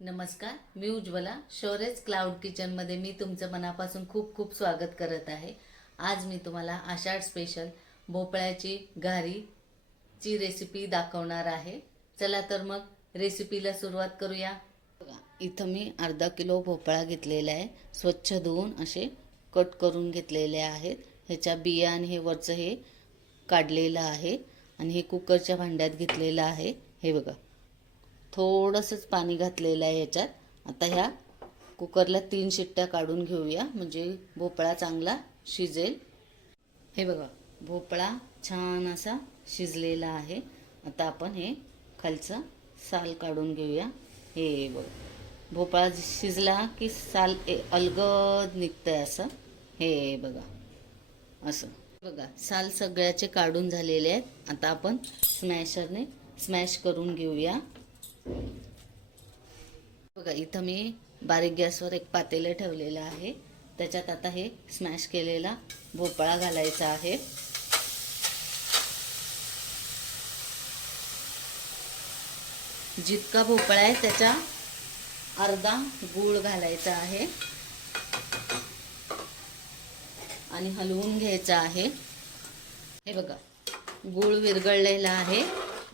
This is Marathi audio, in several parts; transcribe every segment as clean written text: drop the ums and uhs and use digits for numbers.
नमस्कार, मी उज्ज्वला. शोरेज क्लाउड किचनमध्ये मी तुमचं मनापासून खूप खूप स्वागत करत आहे. आज मी तुम्हाला आषाढ स्पेशल भोपळ्याची घारीची रेसिपी दाखवणार आहे. चला तर मग रेसिपीला सुरुवात करूया. बघा, इथं मी अर्धा किलो भोपळा घेतलेला आहे. स्वच्छ धुवून असे कट करून घेतलेले आहेत. ह्याच्या बिया आणि हे वरचं हे काढलेलं आहे आणि हे कुकरच्या भांड्यात घेतलेलं आहे. हे बघा, थोडंसंच पाणी घातलेलं आहे ह्याच्यात. आता ह्या कुकरला 3 शिट्ट्या काढून घेऊया, म्हणजे भोपळा चांगला शिजेल. हे बघा, भोपळा छान असा शिजलेला आहे. आता आपण हे खालचं साल काढून घेऊया. हे बघा, भोपळा शिजला की साल अलगद निघतंय असं. हे बघा, असं बघा, साल सगळ्याचे काढून झालेले आहेत. आता आपण स्मॅशरने स्मॅश करून घेऊया. बघा, इथं मी बारीक गॅसवर एक पातेलं ठेवलेलं आहे. त्याच्यात आता हे स्मॅश केलेला भोपळा घालायचा आहे. जितका भोपळा आहे त्याच्या अर्धा गूळ घालायचा आहे आणि हलवून घ्यायचा आहे. हे बघा, गूळ विरघळलेला आहे.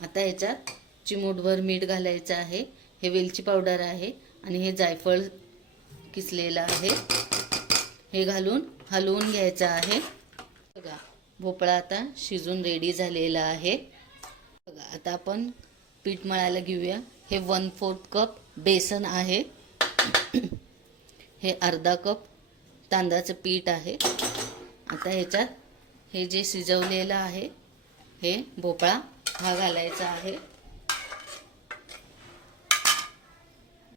आता ह्याच्यात चिमूटभर मीठ घालायचं आहे. हे वेलची पावडर आहे आणि हे जायफळ किसलेलं आहे. हे घालून हलवून घ्यायचं आहे. बघा, भोपळा आता शिजून रेडी झालेला आहे. बघा, आता आपण पीठ मळायला घेऊया. हे 1/4 कप बेसन आहे. हे अर्धा कप तांदळाचं पीठ आहे. आता ह्याच्यात हे जे शिजवलेलं आहे हे भोपळा हा घालायचा आहे.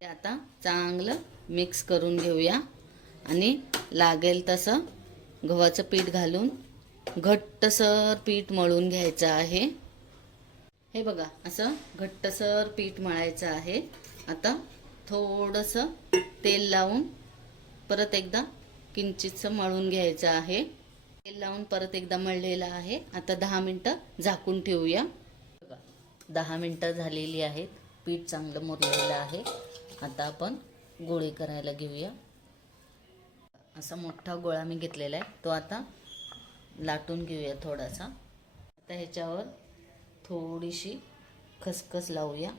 ते आता चांगलं मिक्स करून घेऊया आणि लागेल तसं गव्हाचं पीठ घालून घट्टसर पीठ मळून घ्यायचं आहे. हे बघा, असं घट्टसर पीठ मळायचं आहे. आता थोडंसं तेल लावून परत एकदा किंचितसं मळून घ्यायचं आहे. तेल लावून परत एकदा मळलेलं आहे. आता 10 मिनटं झाकून ठेवूया. बघा, 10 मिनटं झालेली आहेत. पीठ चांगलं मुरलेलं आहे. आता आपण गोळे करायला घेऊया. असा मोठा गोळा मी घेतलेला आहे. तो आता लाटून घेऊया थोडासा. आता ह्याच्यावर थोडीशी खसखस लावूया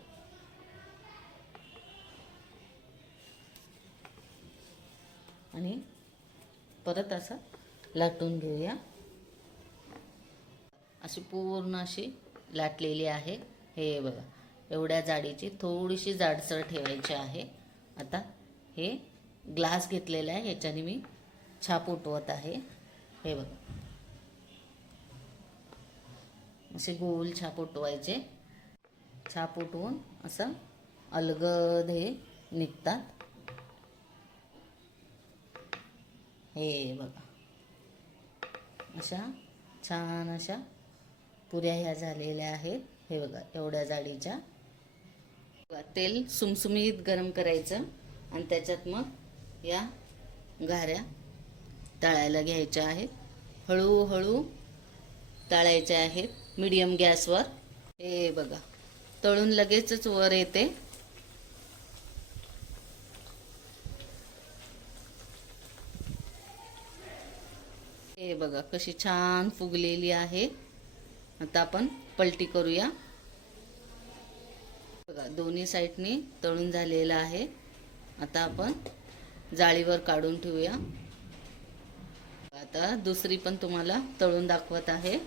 आणि परत असं लाटून घेऊया. अशी पूर्ण अशी लाटलेली आहे. हे बघा, एवढ्या जाडीची थोडीशी जाडसर ठेवायची आहे. आता हे ग्लास घेतलेला आहे, ह्याच्याने मी छाप उठवत आहे. हे बघा, असे गोल छाप उठवायचे. छाप उठवून असं अलगद हे निघतात. हे बघा, अशा छान अशा पुऱ्या ह्या झालेल्या आहेत. हे बघा, एवढ्या जाडीच्या. तेल सुमसुमीत गरम करायचं आणि त्याच्यात मग या घाऱ्या तळायला घ्यायच्या आहेत. हळूहळू तळायच्या आहेत मीडियम गॅसवर. हे बघा, तळून लगेचच वर येते. हे बघा, कशी छान फुगलेली आहे. आता आपण पलटी करूया. बघा, दोन्ही साईडनी तळून झालेलं आहे. आता आपण जाळीवर काढून ठेवूया. आता दुसरी पण तुम्हाला तळून दाखवत आहे.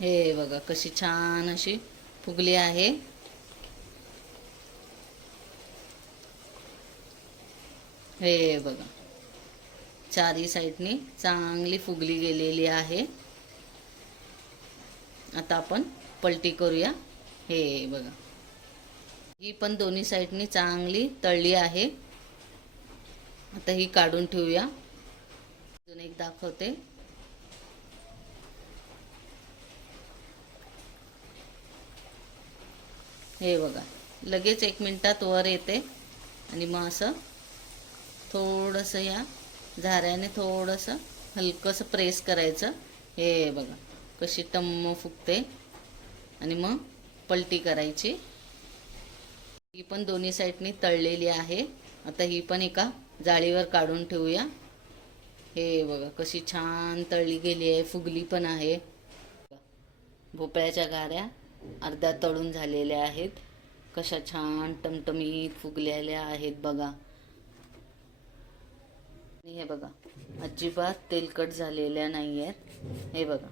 हे बघा, कशी छान अशी फुगली आहे. हे बघा, चारी साईडनी चांगली फुगली गेलेली आहे. आता आपण पलटी करूया. हे बघा, ही पण दोन्ही साईडनी चांगली तळली आहे. आता ही काढून ठेवूया. अजून एक दाखवते. हे बघा, लगेच 1 मिनिटात वर येते. आणि मग असं थोडंसं या झाऱ्याने थोडंसं हलकंसं प्रेस करायचं. हे बघा कशी टम्म फुगते. आणि मग पलटी करायची. ही पण दोन्ही साईडनी तळलेली आहे. आता ही पण एका जाळीवर काढून ठेवूया. हे बघा कशी छान तळली गेली आहे, फुगली पण आहे. भोपळ्याच्या घाऱ्या अर्ध्या तळून झालेल्या आहेत. कशा छान टमटमीत फुगलेल्या आहेत बघा. आणि हे बघा अजिबात तेलकट झालेल्या नाही आहेत. हे बघा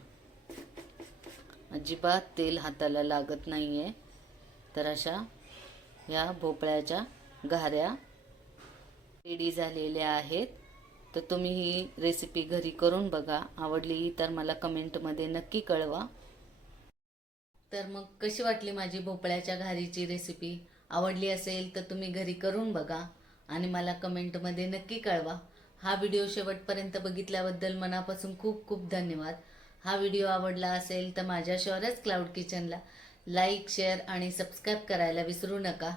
अजिबात तेल हाताला लागत नाही आहे. तर अशा या भोपळ्याच्या घाऱ्या रेडी झालेल्या आहेत. तर तुम्ही ही रेसिपी घरी करून बघा. आवडली तर मला कमेंटमध्ये नक्की कळवा. तर मग कशी वाटली माझी भोपळ्याच्या घारीची रेसिपी? आवडली असेल तर तुम्ही घरी करून बघा आणि मला कमेंटमध्ये नक्की कळवा. हा व्हिडिओ शेवटपर्यंत बघितल्याबद्दल मनापासून खूप खूप धन्यवाद. हा व्हिडिओ आवडला असेल तर माझ्या शौर्यच क्लाउड किचनला लाईक, शेअर आणि सबस्क्राईब करायला विसरू नका.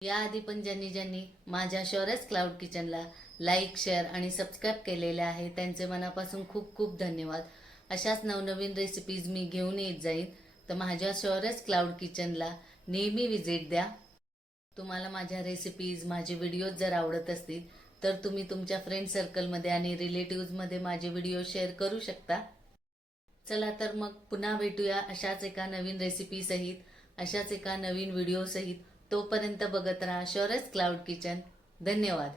याआधी पण ज्यांनी माझ्या शौर्यच क्लाउड किचनला लाईक, शेअर आणि सबस्क्राईब केलेले आहे त्यांचे मनापासून खूप खूप धन्यवाद. अशाच नवनवीन रेसिपीज मी घेऊन येत जाईन. तर माझ्या शौर्यच क्लाउड किचनला नेहमी विजिट द्या. तुम्हाला माझ्या रेसिपीज, माझे व्हिडिओज जर आवडत असतील तर तुम्ही तुमच्या फ्रेंड सर्कलमध्ये आणि रिलेटिव्हजमध्ये माझे व्हिडिओ शेअर करू शकता. चला तर मग पुन्हा भेटूया अशाच एका नवीन रेसिपी सहित, अशाच एका नवीन व्हिडिओ सहित. तोपर्यंत बघत राहा शौर्यच क्लाउड किचन. धन्यवाद.